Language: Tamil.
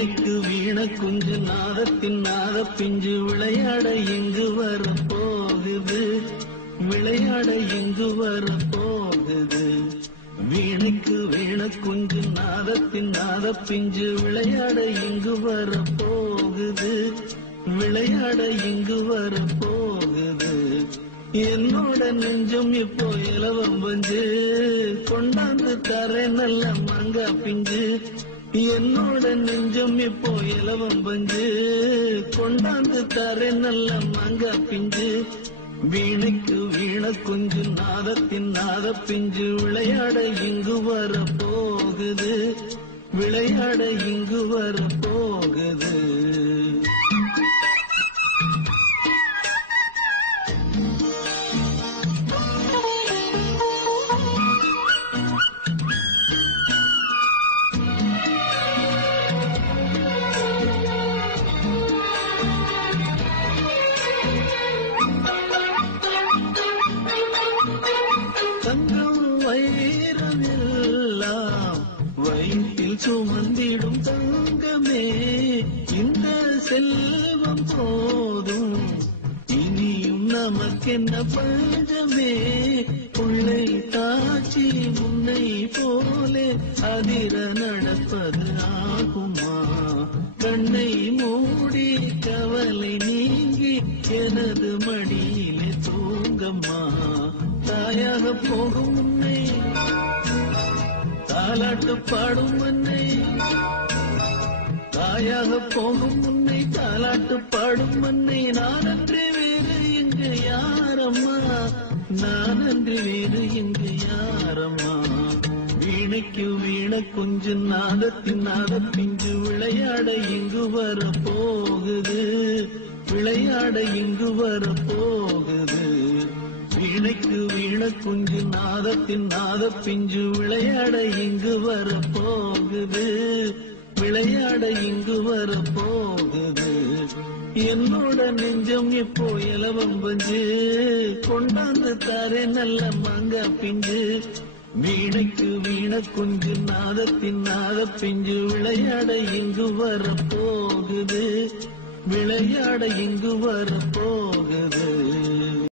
வீணைக்கு வீண குஞ்சு நாதத்தின் நாத பிஞ்சு விளையாட இங்கு வர போகுது, விளையாட இங்கு வர போகுது. வீணைக்கு வீண குஞ்சு நாதத்தின் நாத பிஞ்சு விளையாட இங்கு வர போகுது, விளையாட இங்கு வர போகுது. என்னோட நெஞ்சம் இப்போ இலவம் பஞ்சு, கொண்டாந்து தர நல்ல மாங்கா பிஞ்சு. என்னோட நெஞ்சம் இப்போ இலவம் பஞ்சு, கொண்டாந்து தர நல்ல மாங்கா பிஞ்சு. வீணைக்கு வீண குஞ்சு நாதத்தின் நாத பிஞ்சு விளையாட இங்கு வர போகுது, விளையாட இங்கு வர போகுது. தங்கம் வைரமெல்லாம் வயிற்றில் சுமந்திடும் தங்கமே, இந்த செல்வம் போதும் இனியும் நமக்கென்ன பஞ்சமே. புள்ளை காட்சி முன்னை போலே அதிர நடப்பது ஆகுமா? கண்ணை மூடி கவலை நீங்கி எனது மடியிலே தூங்கம்மா. தாயாக போகும் முன்னை தாலாட்டு பாடும் மன்னை, தாயாக போகும் முன்னை தாலாட்டு பாடும் மன்னை. நான் அன்று வேறு இங்கு யாரம்மா, நான் அன்று வேறு இங்கு யாரம்மா. வீணைக்கு வீண குஞ்சு நாதத்தின் நாத பிஞ்சு விளையாட இங்கு வர போகுது, விளையாட இங்கு வர போகுது. வீணைக்கு வீண குஞ்சு நாதத்தின் நாத பிஞ்சு விளையாட இங்கு வர போகுது, விளையாட இங்கு வர போகுது. என்னோட நெஞ்சம் இப்போ இலவம் பஞ்சு, கொண்டாந்து தாரே நல்ல மாங்கா பிஞ்சு. வீணைக்கு வீண குஞ்சு நாதத்தின் நாத பிஞ்சு விளையாட இங்கு வர போகுது, விளையாட இங்கு வர போகுது.